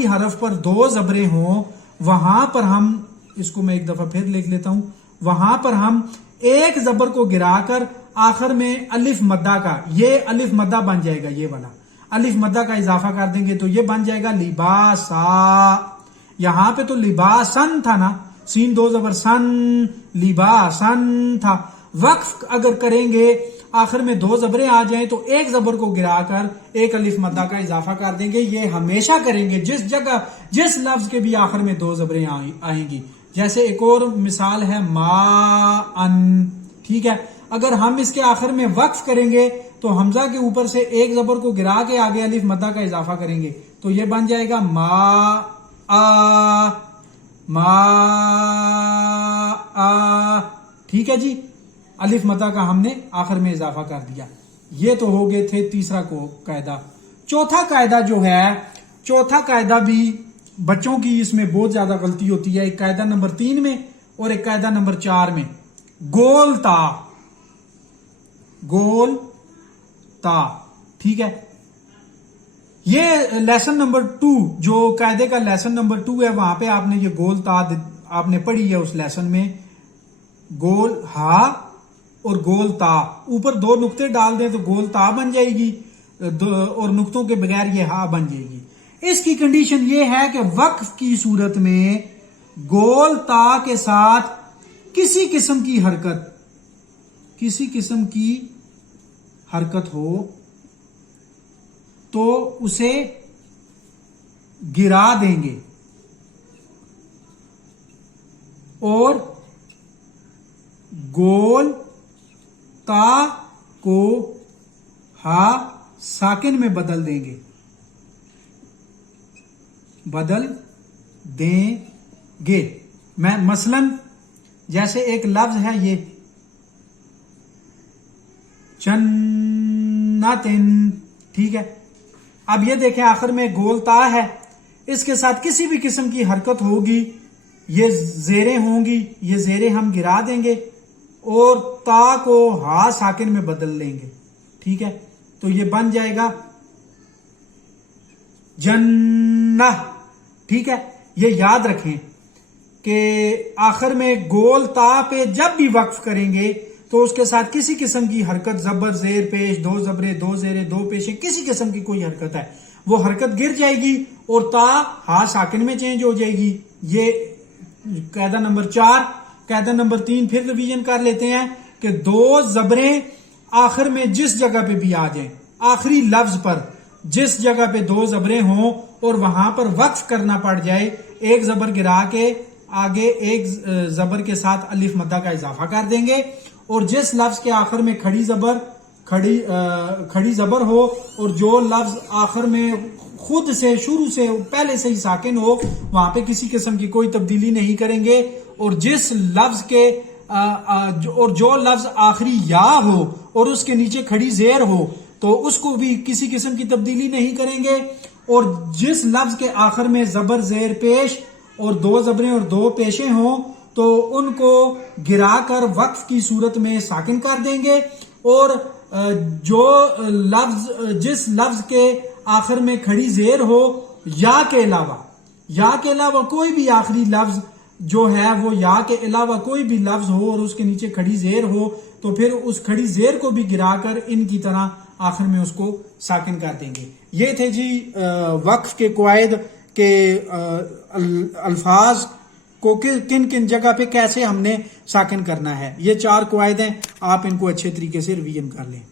आखिरी हरफ पर 2 जबरें हों, वहां पर हम, इसको मैं एक दफा फिर लिख लेता हूं, वहां पर हम एक जबर को गिराकर आखिर में अलिफ मद्दा का, ये अलिफ मद्दा बन जाएगा, ये वाला अलिफ मद्दा का इजाफा कर देंगे तो ये बन जाएगा लिबासा। यहां पे तो लिबासन था ना, सीन 2 जबर सन, लिबासन था। वक्फ अगर करेंगे आखिर में 2 जबरें आ जाएं तो एक जबर को गिराकर एक अलिफ मद्दा का इजाफा कर देंगे। ये हमेशा करेंगे जिस जगह, जिस लफ्ज के भी आखिर में 2 जबरें आएंगी। जैसे एक और मिसाल है माअन, ठीक है। अगर हम इसके आखिर में वक्फ करेंगे तो हमजा के ऊपर से एक जबर को गिरा के आगे अलिफ मद्दा का इजाफा करेंगे तो ये बन जाएगा मा आ, ठीक है जी। अलिफ मद्दा का हमने आखिर में इजाफा कर दिया। ये तो हो गए थे तीसरा को कायदा। चौथा कायदा जो है, चौथा कायदा भी बच्चों की इसमें बहुत ज्यादा गलती होती है। एक कायदा नंबर 3 में और एक कायदा नंबर 4 में। गोल ता, गोल ता, ठीक है। ये लेसन नंबर 2, जो कायदे का लेसन नंबर 2 है, वहां पे आपने ये गोल ता आपने पढ़ी है उस लेसन में। गोल हा और गोल ता, ऊपर 2 नुक्ते डाल दें तो गोल ता बन जाएगी, और नुक्तों के बगैर ये हा बन जाएगी। इसकी कंडीशन ये है कि वक्फ की सूरत में गोल ता के साथ किसी किस्म की हरकत, किसी किस्म की हरकत हो तो उसे गिरा देंगे, और गोल ता को हा साकिन में बदल देंगे, बदल देंगे। मैं मसलन जैसे एक लफ्ज है ये जन्नतिन, ठीक है। अब ये देखें आखिर में गोल ता है, इसके साथ किसी भी किस्म की हरकत होगी, ये जेरें होंगी, ये जेरें हम गिरा देंगे और ता को हा साकिन में बदल लेंगे, ठीक है। तो ये बन जाएगा जन्नह, ठीक है। ये याद रखें कि आखिर में गोल ता पे जब भी वक्फ करेंगे तो उसके साथ किसी किस्म की हरकत, जबर जेर पेश, 2 जबरे 2 जेरे 2 पेशे, किसी किस्म की कोई हरकत है, वो हरकत गिर जाएगी और ता हा साकिन में चेंज हो जाएगी। ये कायदा नंबर 4। कायदा नंबर 3 फिर रिवीजन कर लेते हैं कि 2 जबरें आखिर में जिस जगह पे भी आ जाएं, आखिरी लफ्ज पर जिस जगह पे 2 जबरें हों और वहां पर वक्फ करना पड़ जाए, एक जबर गिरा के आगे एक जबर के साथ अलिफ मद्दा का इजाफा कर देंगे, और जिस लफ्ज के आखिर में खड़ी जबर हो और जो लफ्ज आखिर में खुद से शुरू से पहले से ही साकिन हो, वहां पे किसी किस्म की कोई तब्दीली नहीं करेंगे, और जिस लफ्ज के और जो लफ्ज आखिरी या हो और उसके नीचे खड़ी जेर हो तो उसको भी किसी किस्म की तब्दीली नहीं करेंगे, और जिस लफ्ज के आखिर में जबर जेर पेश और 2 जबरें और 2 पेशे हों तो उनको गिराकर वक्फ की सूरत में साकिन कर देंगे, और जो लफ्ज, जिस लफ्ज के आखिर में खड़ी जेर हो या के अलावा कोई भी आखिरी लफ्ज जो है वो या के अलावा कोई भी लफ्ज हो और उसके नीचे खड़ी जेर हो तो फिर उस खड़ी जेर को भी गिराकर इनकी तरह आखिर में उसको साकिन कर देंगे। ये थे जी वक्फ के कवायद के अल्फाज को किन किन जगह पे कैसे हमने साकिन करना है। ये 4 कवायद हैं, आप इनको अच्छे तरीके से रिवीजन कर लें।